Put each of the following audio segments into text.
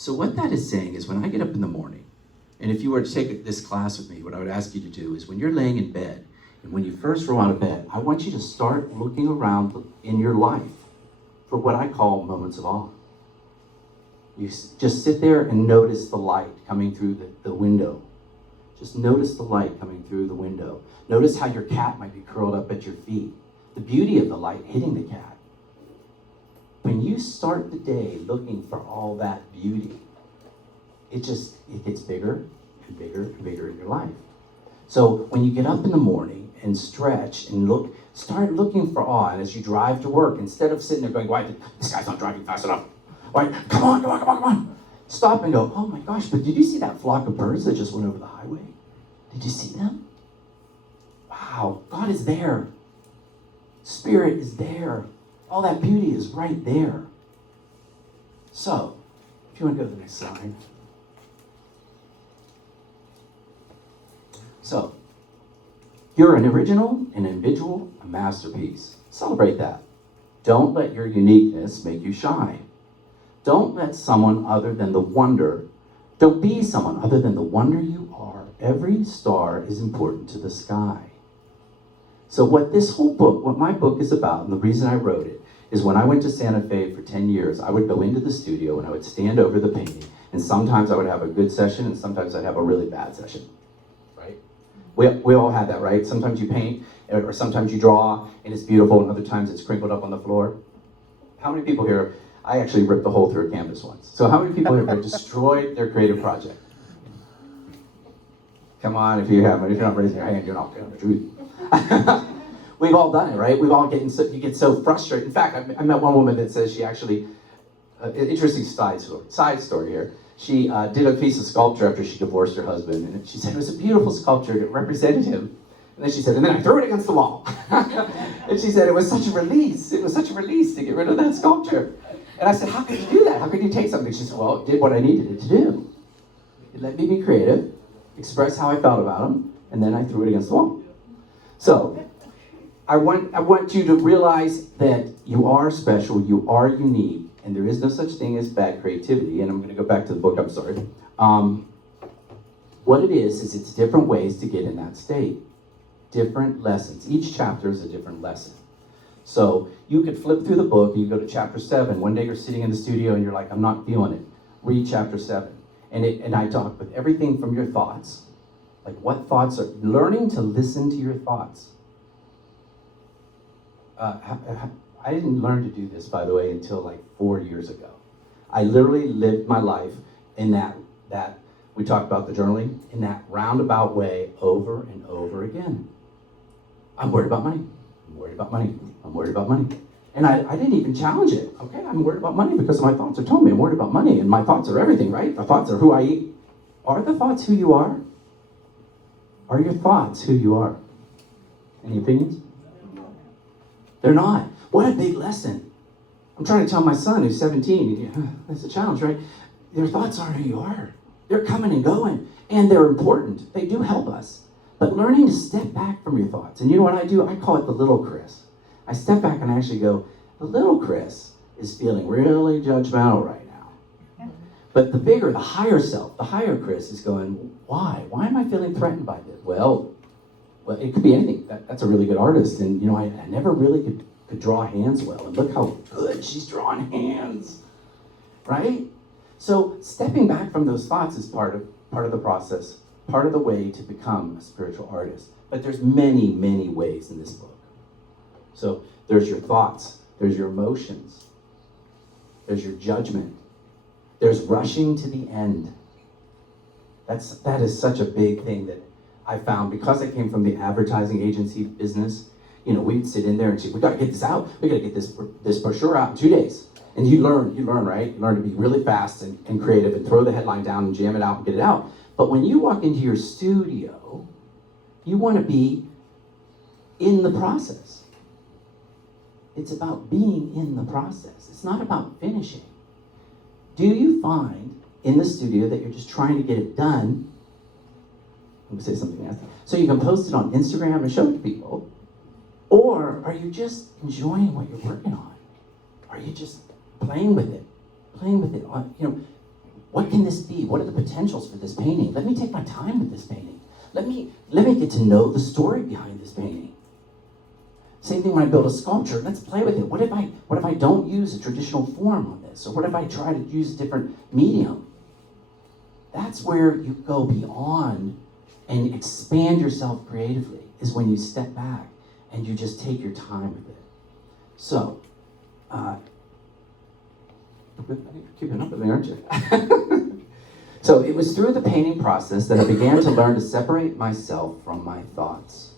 So what that is saying is when I get up in the morning, and if you were to take this class with me, what I would ask you to do is when you're laying in bed, and when you first roll out of bed, I want you to start looking around in your life for what I call moments of awe. You just sit there and notice the light coming through the window. Just notice the light coming through the window. Notice how your cat might be curled up at your feet. The beauty of the light hitting the cat. When you start the day looking for all that beauty, it gets bigger and bigger and bigger in your life. So when you get up in the morning and stretch and look, start looking for awe. And as you drive to work, instead of sitting there going, why, this guy's not driving fast enough. Why, come on. Stop and go, oh my gosh, but did you see that flock of birds that just went over the highway? Did you see them? Wow, God is there. Spirit is there. All that beauty is right there. So, if you want to go to the next slide. So, you're an original, an individual, a masterpiece. Celebrate that. Don't let your uniqueness make you shy. Don't be someone other than the wonder you are. Every star is important to the sky. So what my book is about, and the reason I wrote it, is when I went to Santa Fe for 10 years, I would go into the studio and I would stand over the painting, and sometimes I would have a good session and sometimes I'd have a really bad session, right? We all had that, right? Sometimes you paint, or sometimes you draw, and it's beautiful, and other times it's crinkled up on the floor. How many people here, I actually ripped a hole through a canvas once. So how many people here have destroyed their creative project? Come on, if you're not raising your hand, you're not telling the truth. We've all done it, right? You get so frustrated. In fact, I met one woman that says she actually, interesting side story here. She did a piece of sculpture after she divorced her husband, and she said it was a beautiful sculpture, it represented him. And then she said, and then I threw it against the wall. And she said it was such a release. It was such a release to get rid of that sculpture. And I said, how could you do that? How could you take something? She said, well, it did what I needed it to do. It let me be creative, express how I felt about them, and then I threw it against the wall. So, I want you to realize that you are special, you are unique, and there is no such thing as bad creativity. And I'm going to go back to the book, I'm sorry. What it is it's different ways to get in that state. Different lessons. Each chapter is a different lesson. So you could flip through the book and you go to chapter 7. One day you're sitting in the studio and you're like, I'm not feeling it. Read chapter 7. And I talk with everything from your thoughts. Like what thoughts are, learning to listen to your thoughts. I didn't learn to do this, by the way, until like 4 years ago. I literally lived my life in that we talked about the journaling, in that roundabout way over and over again. I'm worried about money. I'm worried about money. I'm worried about money. And I didn't even challenge it. Okay, I'm worried about money because my thoughts are telling me I'm worried about money, and my thoughts are everything, right? The thoughts are who I eat. Are the thoughts who you are? Are your thoughts who you are? Any opinions? They're not. What a big lesson. I'm trying to tell my son who's 17, that's a challenge, right? Your thoughts aren't who you are. They're coming and going, and they're important. They do help us. But learning to step back from your thoughts. And you know what I do? I call it the little Chris. I step back and I actually go, the little Chris is feeling really judgmental right now. But the higher self, the higher Chris is going, why? Why am I feeling threatened by this? Well, it could be anything. That's a really good artist. And I never really could draw hands well. And look how good she's drawing hands, right? So stepping back from those thoughts is part of the process, part of the way to become a spiritual artist. But there's many, many ways in this book. So there's your thoughts, there's your emotions, there's your judgment, there's rushing to the end. That is such a big thing that I found because I came from the advertising agency business. We'd sit in there and say, we gotta get this out, we gotta get this brochure out in 2 days. And you learn, right? You learn to be really fast and creative and throw the headline down and jam it out and get it out. But when you walk into your studio, you want to be in the process. It's about being in the process. It's not about finishing. Do you find in the studio that you're just trying to get it done? Let me say something else. So you can post it on Instagram and show it to people. Or are you just enjoying what you're working on? Are you just playing with it? What can this be? What are the potentials for this painting? Let me take my time with this painting. Let me get to know the story behind this painting. Same thing when I build a sculpture. Let's play with it. What if I don't use a traditional form on this? Or what if I try to use a different medium? That's where you go beyond and expand yourself creatively, is when you step back and you just take your time with it. So, keeping up with me, aren't you? So it was through the painting process that I began to learn to separate myself from my thoughts.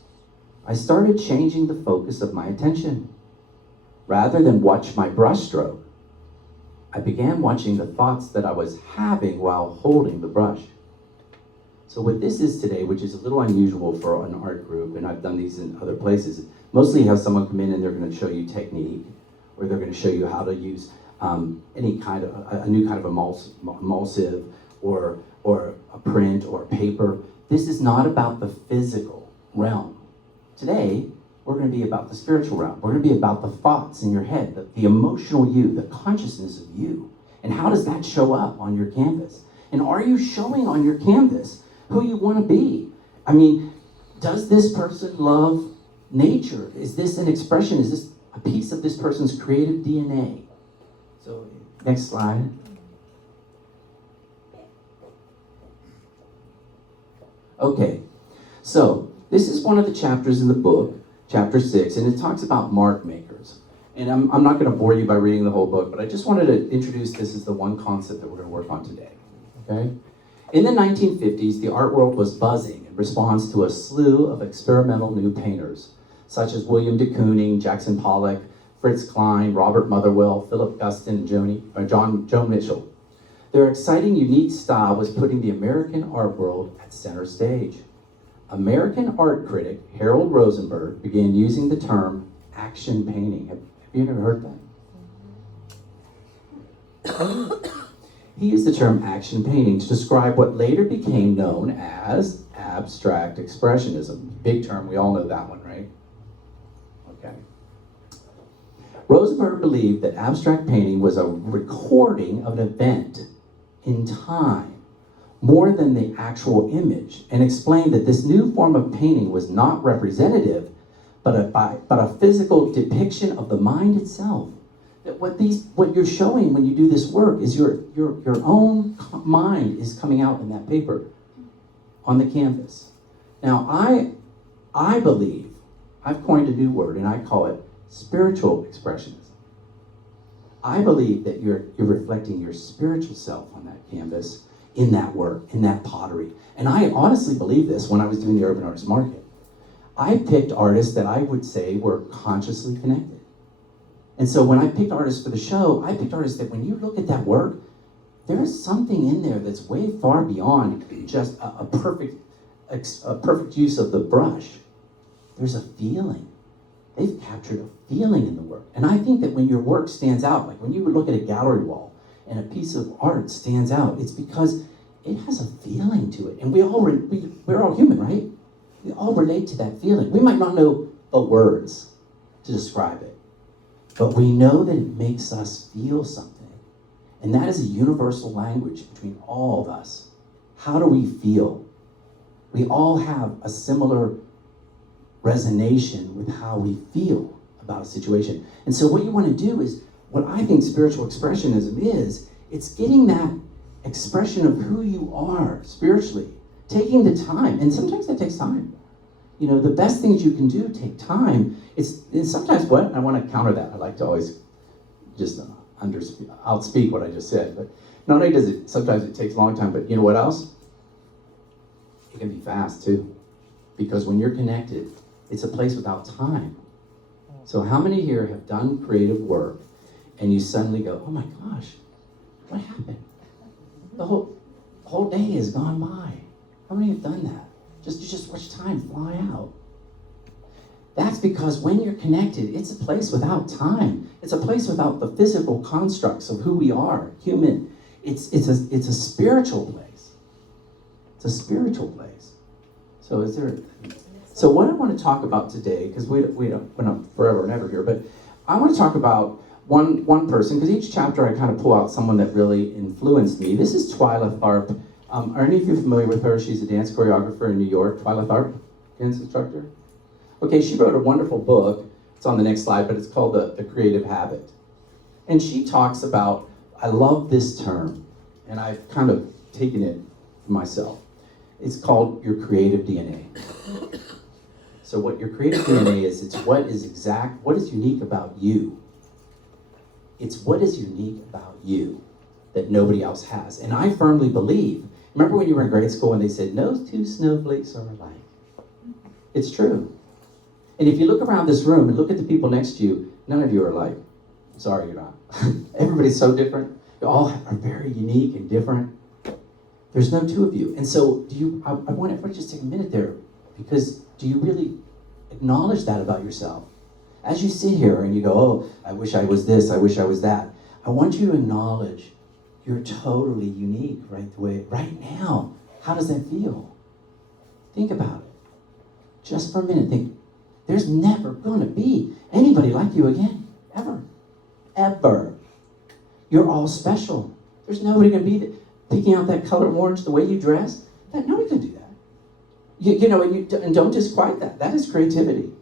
I started changing the focus of my attention. Rather than watch my brushstroke, I began watching the thoughts that I was having while holding the brush. So what this is today, which is a little unusual for an art group, and I've done these in other places, mostly have someone come in and they're going to show you technique, or they're going to show you how to use any kind of, a new kind of emulsive, or a print, or paper. This is not about the physical realm. Today, we're going to be about the spiritual realm. We're going to be about the thoughts in your head, the emotional you, the consciousness of you. And how does that show up on your canvas? And are you showing on your canvas who you want to be? I mean, does this person love nature? Is this an expression? Is this a piece of this person's creative DNA? So, next slide. Okay, so this is one of the chapters in the book, chapter 6, and it talks about mark makers. And I'm not going to bore you by reading the whole book, but I just wanted to introduce this as the one concept that we're going to work on today. Okay? In the 1950s, the art world was buzzing in response to a slew of experimental new painters, such as William de Kooning, Jackson Pollock, Fritz Klein, Robert Motherwell, Philip Guston, and Joan Mitchell. Their exciting, unique style was putting the American art world at center stage. American art critic Harold Rosenberg began using the term action painting. Have you ever heard that? He used the term action painting to describe what later became known as abstract expressionism. Big term, we all know that one, right? Okay. Rosenberg believed that abstract painting was a recording of an event in time, more than the actual image, and explained that this new form of painting was not representative, but a physical depiction of the mind itself. That what you're showing when you do this work is your own mind is coming out in that paper, on the canvas. Now, I believe, I've coined a new word, and I call it spiritual expressionism. I believe that you're reflecting your spiritual self on that canvas, in that work, in that pottery. And I honestly believe this when I was doing the Urban Artist Market. I picked artists that I would say were consciously connected. And so when I picked artists for the show, I picked artists that when you look at that work, there's something in there that's way far beyond just a perfect use of the brush. There's a feeling. They've captured a feeling in the work. And I think that when your work stands out, like when you look at a gallery wall, and a piece of art stands out, it's because it has a feeling to it. And we're all human, right? We all relate to that feeling. We might not know the words to describe it, but we know that it makes us feel something. And that is a universal language between all of us. How do we feel? We all have a similar resonation with how we feel about a situation. And so what you want to do is, what I think spiritual expressionism is, it's getting that expression of who you are spiritually, taking the time, and sometimes that takes time. You know, the best things you can do take time. It's sometimes what, I want to counter that. I like to always just outspeak what I just said, but not only does it, sometimes it takes a long time, but you know what else? It can be fast too, because when you're connected, it's a place without time. So how many here have done creative work and you suddenly go, oh my gosh, what happened? The whole day has gone by. How many have done that? You just watch time fly out. That's because when you're connected, it's a place without time. It's a place without the physical constructs of who we are, human. It's a spiritual place. It's a spiritual place. So what I want to talk about today, because we're not forever and ever here, but I want to talk about one person, because each chapter I kind of pull out someone that really influenced me. This is Twilight Barp. Are any of you familiar with her? She's a dance choreographer in New York. Twilight Barp, dance instructor. Okay, she wrote a wonderful book. It's on the next slide, but it's called The Creative Habit. And she talks about, I love this term, and I've kind of taken it for myself. It's called your creative DNA. So what your creative DNA is, it's what is unique about you. It's what is unique about you that nobody else has. And I firmly believe, remember when you were in grade school and they said, no two snowflakes are alike? It's true. And if you look around this room and look at the people next to you, none of you are alike. Sorry, you're not. Everybody's so different. You all are very unique and different. There's no two of you. And so I want everybody to just take a minute there, because do you really acknowledge that about yourself? As you sit here and you go, oh, I wish I was this, I wish I was that. I want you to acknowledge you're totally unique right now. How does that feel? Think about it. Just for a minute, think, there's never gonna be anybody like you again, ever. Ever. You're all special. There's nobody gonna be picking out that color orange, the way you dress. Nobody can do that. You know, and don't disquiet that. That is creativity.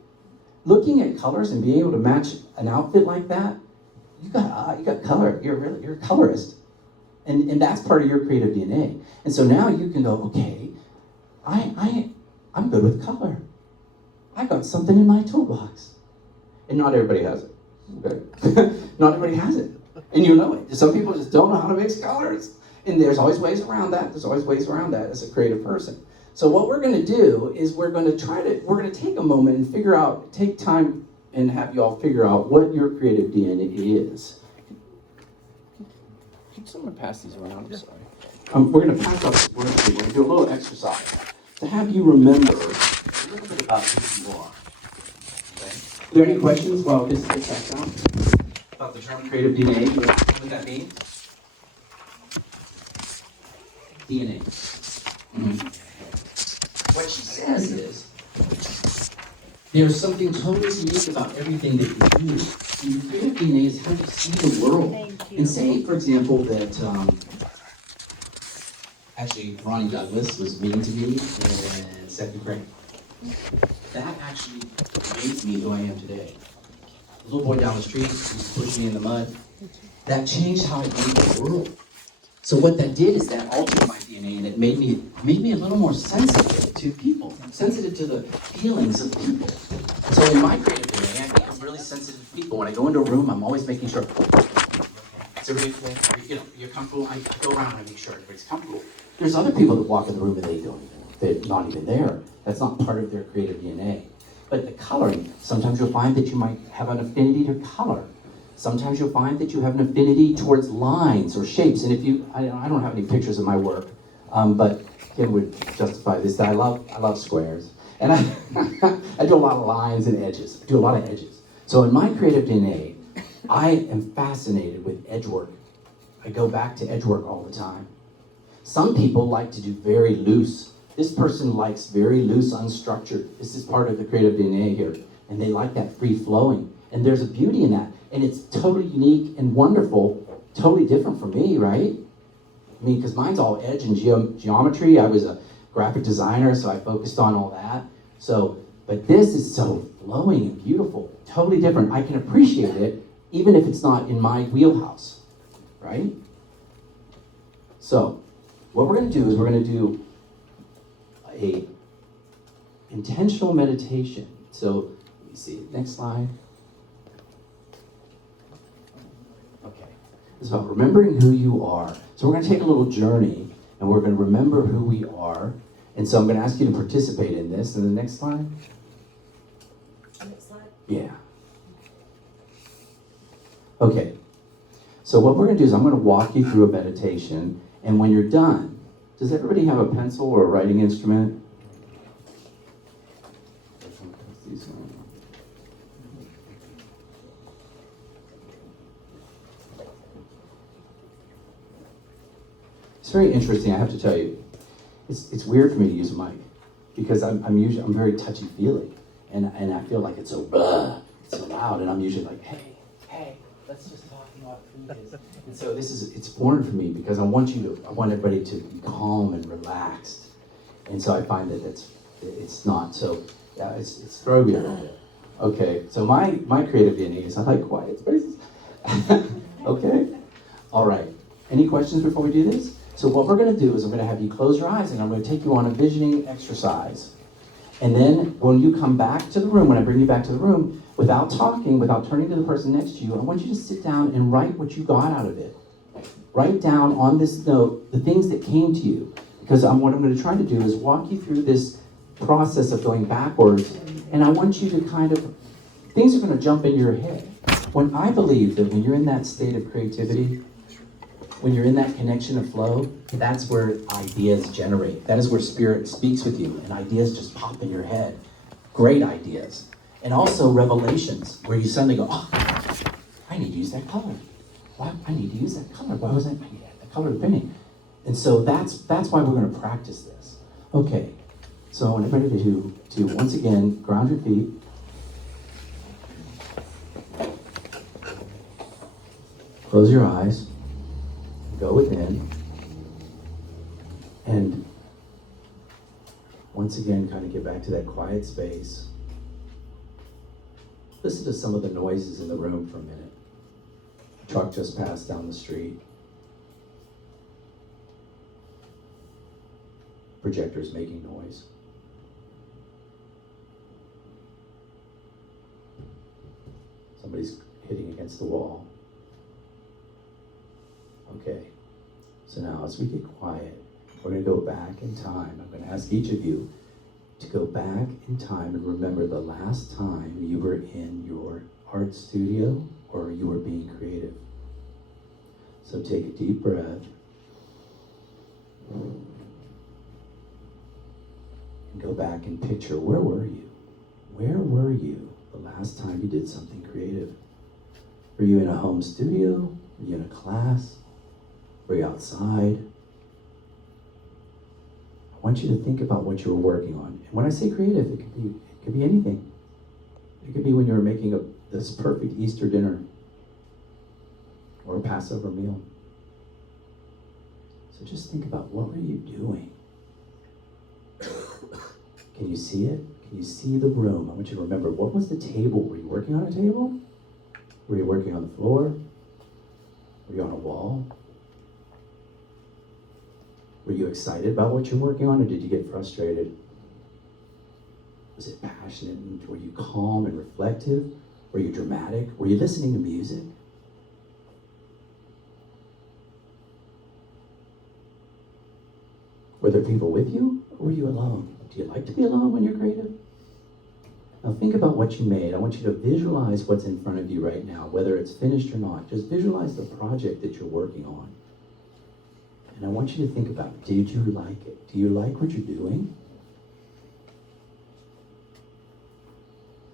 Looking at colors and being able to match an outfit like that, you got color. You're a colorist, and that's part of your creative DNA. And so now you can go, okay, I'm good with color. I got something in my toolbox, and not everybody has it. Okay, not everybody has it, and you know it. Some people just don't know how to mix colors, and there's always ways around that. There's always ways around that as a creative person. So what we're going to do is we're going to take a moment and take time and have you all figure out what your creative DNA is. Can someone pass these around? I'm sorry. We're going to pass out this worksheet. We're going to do a little exercise to have you remember a little bit about who you are. Okay? Are there any questions while this checks out about the term creative DNA? What does that mean? DNA. Mm-hmm. What she says is, there's something totally unique about everything that you do. And your creative DNA is how you see the world. And say, for example, that actually Ronnie Douglas was mean to me in second grade. That actually made me who I am today. The little boy down the street who's pushing me in the mud, that changed how I viewed the world. So what that did is that altered my DNA, and it made me a little more sensitive to people, sensitive to the feelings of people. So in my creative DNA, I think I'm really sensitive to people. When I go into a room, I'm always making sure, is everybody okay? You know, you're comfortable. I go around and I make sure everybody's comfortable. There's other people that walk in the room and they're not even there. That's not part of their creative DNA. But the coloring, sometimes you'll find that you might have an affinity to color. Sometimes you'll find that you have an affinity towards lines or shapes. And if I don't have any pictures of my work, but Kim would justify this, that I love squares. And I do a lot of lines and edges. I do a lot of edges. So in my creative DNA, I am fascinated with edge work. I go back to edge work all the time. Some people like to do very loose. This person likes very loose, unstructured. This is part of the creative DNA here. And they like that free flowing. And there's a beauty in that. And it's totally unique and wonderful, totally different from me, right? I mean, because mine's all edge and geometry. I was a graphic designer, so I focused on all that. But this is so flowing and beautiful, totally different. I can appreciate it, even if it's not in my wheelhouse, right? So, what we're going to do is we're going to do a intentional meditation. So, let me see, next slide. Okay, it's about remembering who you are. So we're going to take a little journey, and we're going to remember who we are. And so I'm going to ask you to participate in this. And the next slide. Next slide? Yeah. Okay. So what we're going to do is I'm going to walk you through a meditation. And when you're done, does everybody have a pencil or a writing instrument? It's very interesting, I have to tell you. It's weird for me to use a mic because I'm very touchy-feely, and I feel like it's so loud, and I'm usually like, hey, let's just talk about food is. And so it's important for me because I want everybody to be calm and relaxed. And so I find that it's not. So yeah, it's throwing me a little bit. Okay, so my creative DNA is I like quiet spaces. Okay, all right. Any questions before we do this? So what we're going to do is I'm going to have you close your eyes and I'm going to take you on a visioning exercise. And then when you come back to the room, when I bring you back to the room, without talking, without turning to the person next to you, I want you to sit down and write what you got out of it. Write down on this note the things that came to you. Because what I'm going to try to do is walk you through this process of going backwards. And I want you to things are going to jump into your head. When I believe that when you're in that state of creativity, when you're in that connection of flow, that's where ideas generate. That is where spirit speaks with you and ideas just pop in your head. Great ideas. And also revelations where you suddenly go, oh, I need to use that color. Why? I need to use that color. Why was I need that color painting? And so that's why we're going to practice this. Okay, so I want everybody to once again ground your feet. Close your eyes. Go within, and once again, kind of get back to that quiet space. Listen to some of the noises in the room for a minute. A truck just passed down the street. Projectors making noise. Somebody's hitting against the wall. Okay, so now as we get quiet, we're going to go back in time. I'm going to ask each of you to go back in time and remember the last time you were in your art studio or you were being creative. So take a deep breath and go back and picture, where were you? Where were you the last time you did something creative? Were you in a home studio? Were you in a class? Were you outside? I want you to think about what you were working on. And when I say creative, it could be anything. It could be when you were making this perfect Easter dinner or a Passover meal. So just think about, what were you doing? Can you see it? Can you see the room? I want you to remember, what was the table? Were you working on a table? Were you working on the floor? Were you on a wall? Were you excited about what you're working on, or did you get frustrated? Was it passionate? Were you calm and reflective? Were you dramatic? Were you listening to music? Were there people with you, or were you alone? Do you like to be alone when you're creative? Now think about what you made. I want you to visualize what's in front of you right now, whether it's finished or not. Just visualize the project that you're working on. And I want you to think about, did you like it? Do you like what you're doing?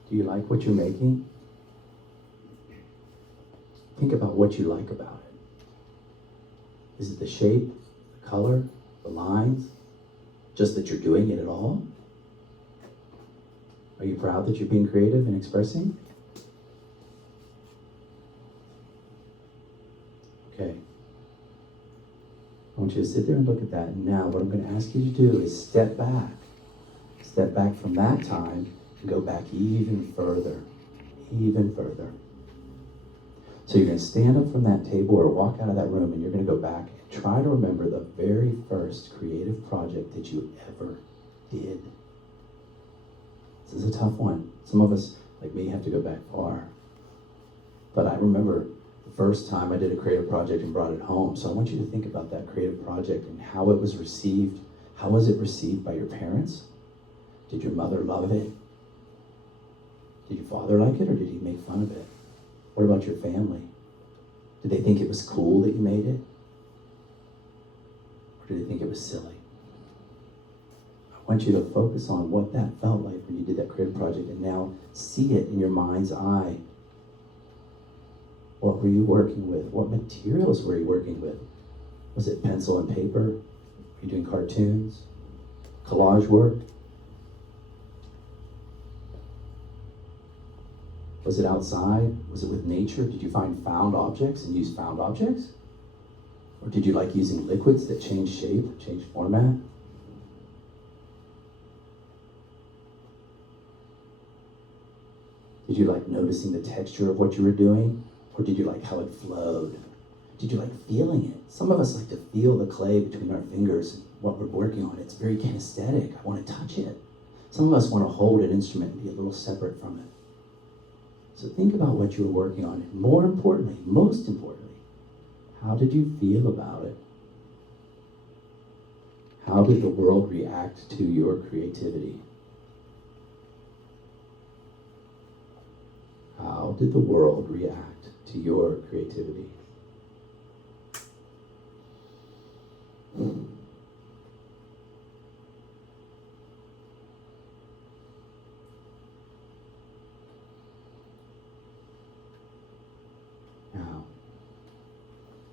Do you like what you're making? Think about what you like about it. Is it the shape, the color, the lines? Just that you're doing it at all? Are you proud that you're being creative and expressing? Okay. I want you to sit there and look at that. And now what I'm going to ask you to do is step back. Step back from that time and go back even further. Even further. So you're going to stand up from that table or walk out of that room, and you're going to go back and try to remember the very first creative project that you ever did. This is a tough one. Some of us, like me, have to go back far. But I remember the first time I did a creative project and brought it home. So I want you to think about that creative project and how it was received. How was it received by your parents? Did your mother love it? Did your father like it, or did he make fun of it? What about your family? Did they think it was cool that you made it? Or did they think it was silly? I want you to focus on what that felt like when you did that creative project, and now see it in your mind's eye. What were you working with? What materials were you working with? Was it pencil and paper? Were you doing cartoons? Collage work? Was it outside? Was it with nature? Did you find found objects and use found objects? Or did you like using liquids that change shape, change format? Did you like noticing the texture of what you were doing? Or did you like how it flowed? Did you like feeling it? Some of us like to feel the clay between our fingers and what we're working on. It's very kinesthetic. I want to touch it. Some of us want to hold an instrument and be a little separate from it. So think about what you were working on. And more importantly, most importantly, how did you feel about it? How did the world react to your creativity? How did the world react to your creativity?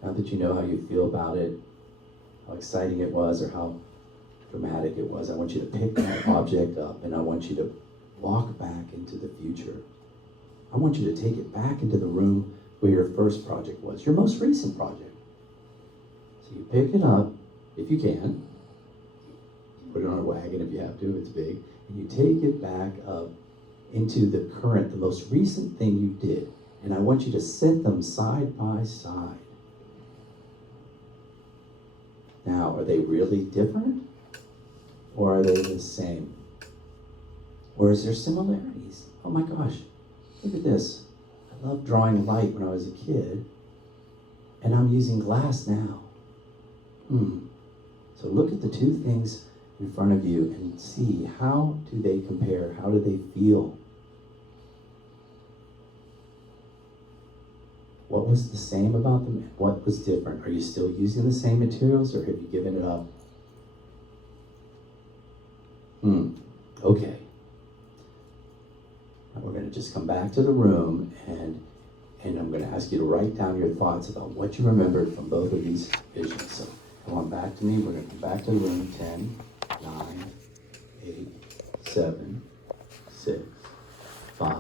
Now that you know how you feel about it, how exciting it was, or how dramatic it was, I want you to pick that object up and I want you to walk back into the future. I want you to take it back into the room where your first project was, your most recent project. So you pick it up, if you can, put it on a wagon if you have to, it's big, and you take it back up into the current, the most recent thing you did. And I want you to set them side by side. Now, are they really different? Or are they the same? Or is there similarities? Oh my gosh, look at this. I loved drawing light when I was a kid, and I'm using glass now. So look at the two things in front of you and see, how do they compare? How do they feel? What was the same about them? What was different? Are you still using the same materials, or have you given it up? Okay. Now we're going to just come back to the room, and I'm going to ask you to write down your thoughts about what you remembered from both of these visions. So come on back to me. We're going to come back to the room. 10, 9, 8, 7, 6, 5,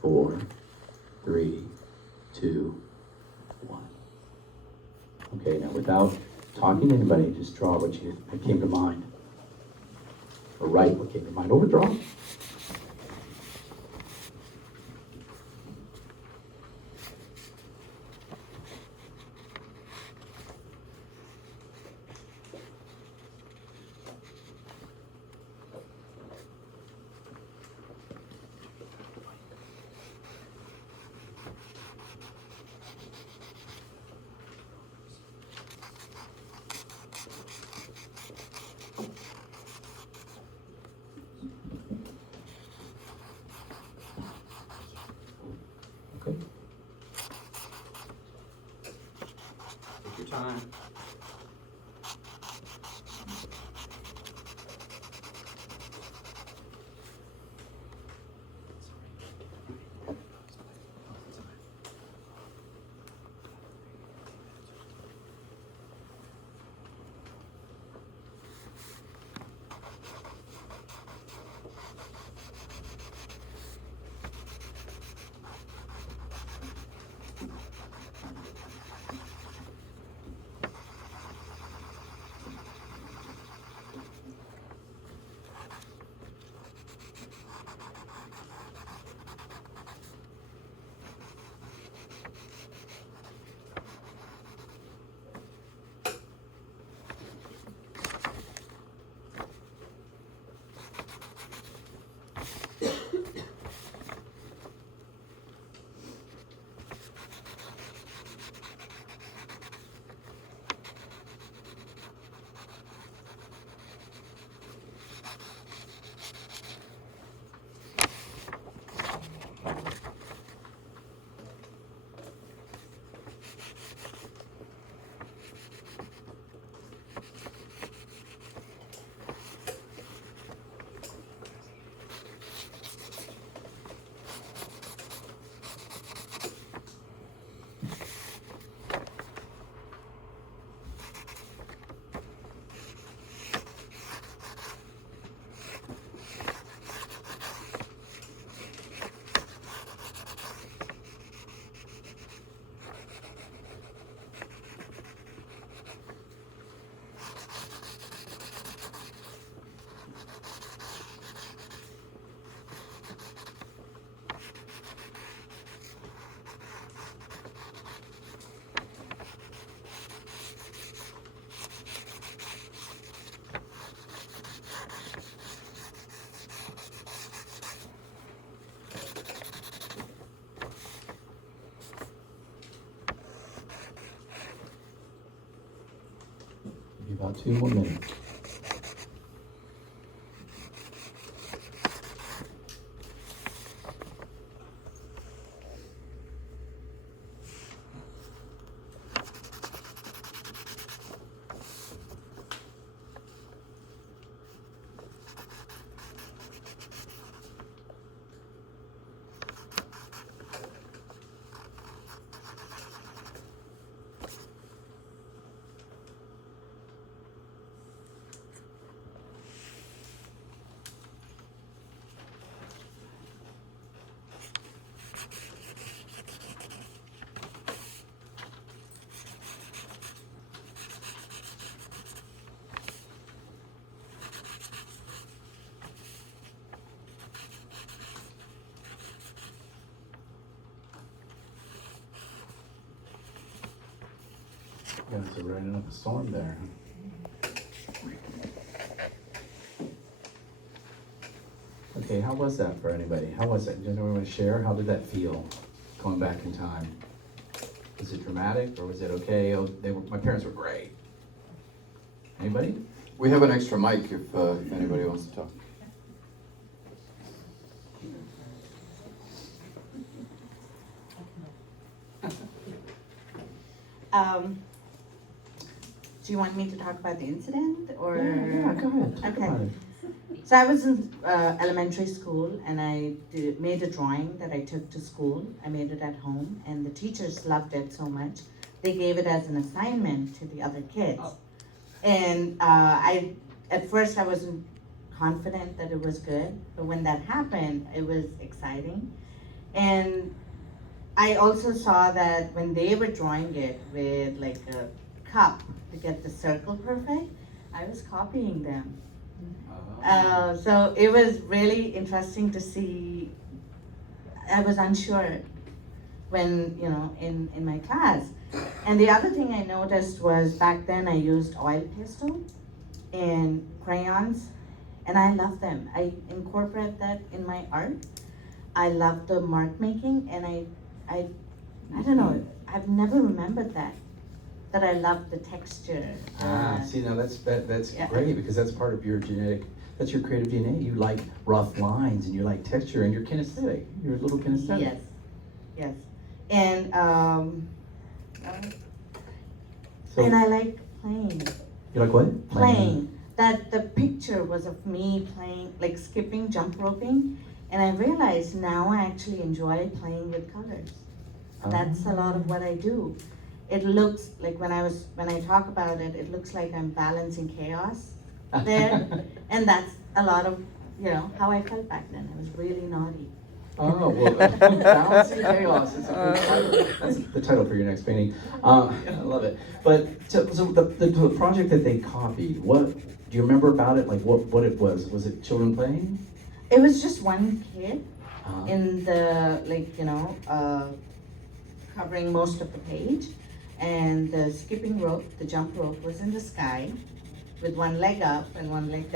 4, 3, 2, 1. Okay, now without talking to anybody, just draw what came to mind. Or write what came to mind. Overdraw. Give you about 2 more minutes. You guys are running up a storm there. Okay, how was that for anybody? How was it? Does anyone want to share? How did that feel, going back in time? Was it dramatic or was it okay? Oh, my parents were great. Anybody? We have an extra mic if anybody wants to talk. Do you want me to talk about the incident or? Yeah, go ahead. Talk Okay. about it. So I was in elementary school and I made a drawing that I took to school. I made it at home and the teachers loved it so much. They gave it as an assignment to the other kids. Oh. And at first I wasn't confident that it was good, but when that happened, it was exciting. And I also saw that when they were drawing it with like a cup to get the circle perfect, I was copying them. So it was really interesting to see. I was unsure when, in my class. And the other thing I noticed was back then I used oil pastel and crayons, and I love them. I incorporate that in my art. I love the mark making, and I don't know, I've never remembered that I love the texture. See, now that's Yeah. great because that's part of your genetic, that's your creative DNA. You like rough lines and you like texture and you're kinesthetic. You're a little kinesthetic. Yes. And So, and I like playing. you like what? Playing. That the picture was of me playing, like skipping, jump roping, and I realized now I actually enjoy playing with colors. That's a lot of what I do. It looks like when I talk about it, it looks like I'm balancing chaos there, and that's a lot of how I felt back then. I was really naughty. Oh, well, Balancing Chaos is a good title. That's the title for your next painting. I love it. But so the project that they copied, what do you remember about it? Like what it was? Was it children playing? It was just one kid Uh-huh. in the covering most of the page, and the skipping rope, the jump rope, was in the sky with one leg up and one leg down.